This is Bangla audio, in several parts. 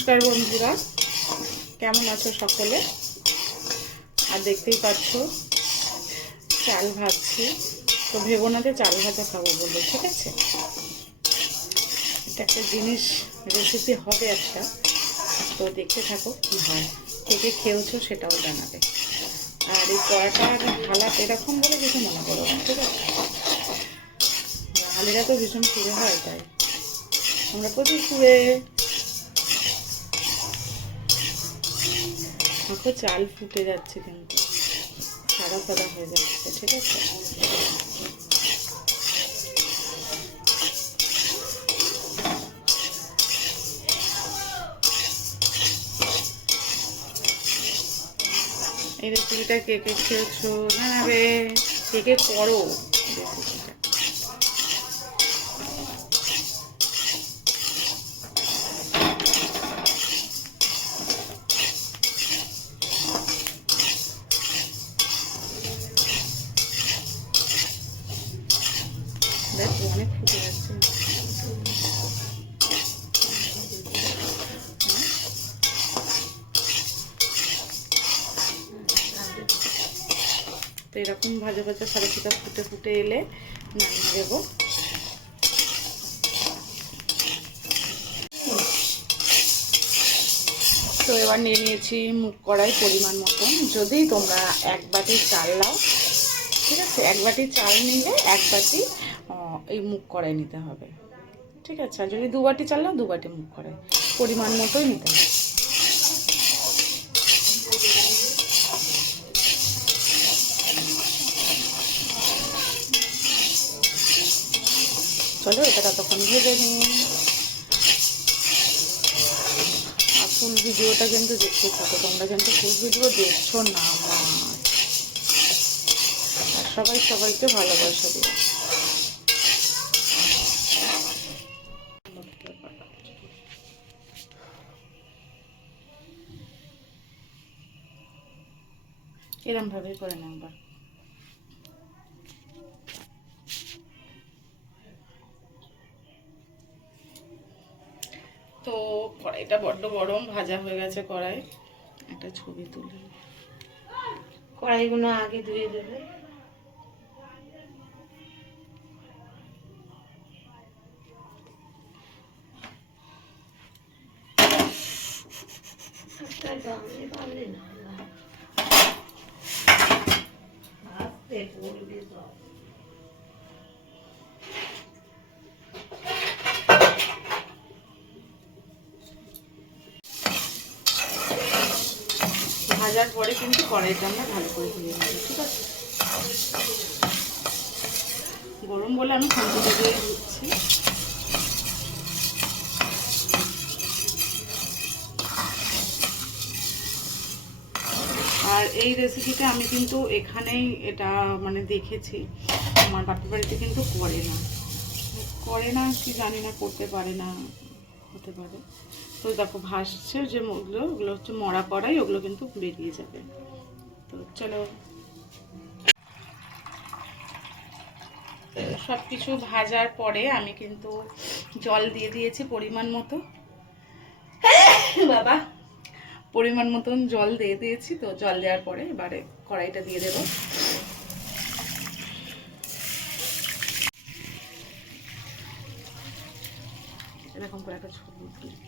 নমস্কার বন্ধুরা, কেমন আছো সকলে? আর দেখতেই পাচ্ছ চাল ভাজছি। তো ভেবো না যে চাল ভাজা খাবো বলে, ঠিক আছে? এটা একটা জিনিস রেসিপি হবে একটা, তো দেখতে থাকো কী হয়। কে কে খেয়েছো সেটাও জানাবে। আর এই কড়াটার হালাত এরকম বলে কিছু মনে করো না, ঠিক আছে? বাঙালিরা তো ভীষণ ফিরে হয়, তাই আমরা প্রচুর ফুয়ে তো চাল ফুটে যাচ্ছে, কিন্তু সাদা সাদা হয়ে যাচ্ছে, ঠিক আছে? এই রেসিপিটা কে কে খেয়েছো জানাবে, কে কে করো রেসিপিটা। দেখো অনেক ফুটে যাচ্ছে। তো এরকম ভাজা ভাজা সাদা সাদা ফুটে ফুটে এলে নামিয়ে দেবো। তো এবার নিয়ে নিয়েছি মুগ কড়াই পরিমাণ মতন। যদি তোমরা এক বাটি চাল নাও, ঠিক আছে, এক বাটি চাল নিলে এক বাটি এই মুগ কড়াই নিতে হবে, ঠিক আছে? আর যদি দু বাটি চাল নাও, দু বাটি মুগ কড়াই পরিমাণ মতোই নিতে হবে। চলো এটা ততক্ষণ ভেজে নিই। আর ফুল ভিডিওটা কিন্তু দেখতে থাকো, তোমরা কিন্তু ফুল ভিডিও দেখছো না আমার। আর সবাই সবাইকে ভালোবাসা দিও। এরম ভাবেই করে নাও একবার। তো কড়াইটা বড্ড গরম, ভাজা হয়ে গেছে কড়াই। একটা ছবি তুলে কড়াইগুলো আগে ধুয়ে দেবে। ভাজার পরে কিন্তু কড়াইটা আমরা ভালো করে ধুয়ে নেব, ঠিক আছে? গরম বলে আমি খুন্তিটা দিয়ে দিচ্ছি। আর এই রেসিপিটা আমি কিন্তু এখানেই এটা মানে দেখেছি, আমার বাপের বাড়িতে কিন্তু করে না কি জানি না, করতে পারে না, হতে পারে। তো দেখো ভাসছে যে ওগুলো হচ্ছে মরা কড়াই, ওগুলো কিন্তু বেরিয়ে যাবে। তো চলো, সব কিছু ভাজার পরে আমি কিন্তু জল দিয়ে দিয়েছি পরিমাণ মতো। বাবা, পরিমাণ মতন জল দিয়ে দিয়েছি। তো জল দেওয়ার পরে এবারে কড়াইটা দিয়ে দেবো। এরকম করে একটা ছবি তুলি।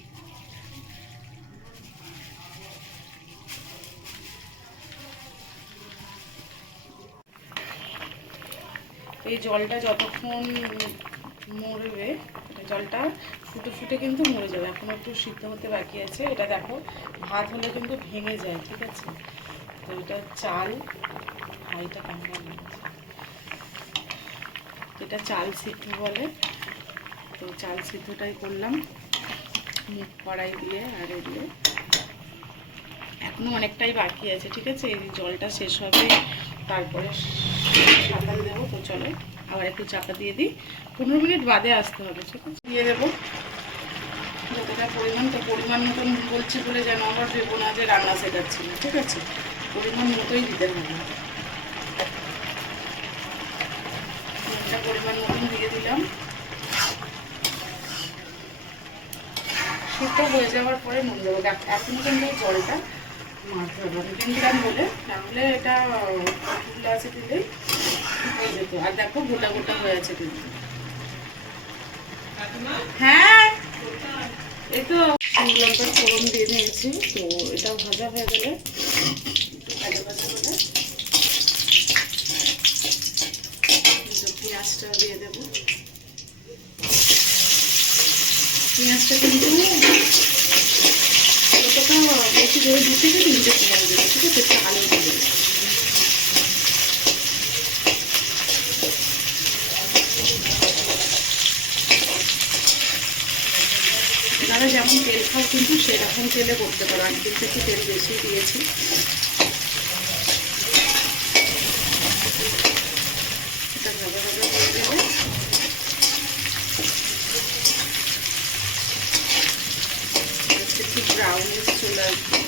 এই জলটা যতক্ষণ মরবে, জলটা ফুটে ফুটে কিন্তু মরে যাবে। এখন একটু সিদ্ধ হতে বাকি আছে। এটা দেখো ভাত হলে কিন্তু ভেঙে যায়, ঠিক আছে? তো এটা চাল, এটা কেমন এটা চাল সিদ্ধ বলে। তো চাল সিদ্ধটাই করলাম মুগ কড়াই দিয়ে। আর এ দিয়ে এখনো অনেকটাই বাকি আছে, ঠিক আছে? এই জলটা শেষ হবে, তারপরে সাঁতাল দেবো। তো চলো আবার একটু চাপা দিয়ে দিই, 15 মিনিট বাদে আসতে হবে, ঠিক আছে? দিয়ে দেবো যতটা পরিমাণ। তো পরিমাণ মতন বলছি বলে যেন আবার ভেবো না যে রান্না শেখাচ্ছি না, ঠিক আছে? পরিমাণ মতোই দিতে হবে। পরিমাণ মতন দিয়ে দিলাম। সিদ্ধ হয়ে যাওয়ার পরে নুন দেবো। এখন কিন্তু জলটা মারতে হবে 3 গ্রাম বলে, তাহলে এটা গ্লাসে দিলেই হয়ে যেত। আর দেখো গোটা গোটা হয়ে আছে কিন্তু। হ্যাঁ এই তো শুকনো লঙ্কার ফোড়ন দিয়ে নিয়েছি। তো এটাও ভাজা হয়ে গেলে, একটু ভাজা ভাজা হলে পেঁয়াজটাও দিয়ে দেবো। পেঁয়াজটা কিন্তু যতটা বেশি করে 2 থেকে 3টে পেঁয়াজ দেবো, ঠিক আছে? একটু আলু দেবো। আপনারা যেমন তেল খাও কিন্তু সেরকম তেলে করতে পারো। আমি কিন্তু একটু তেল বেশি দিয়েছি। এটা ভাজা ভাজা হয়ে গেলে একটু ব্রাউনিশ চলে আসবে।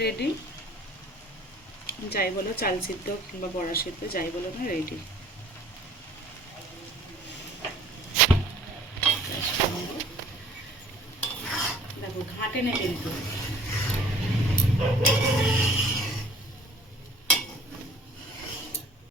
রেডি, যাই বলো, চাল সিদ্ধ কিংবা বড়া সিদ্ধ যাই বলো না, রেডি। দেখো ঘাটে নেই কিন্তু।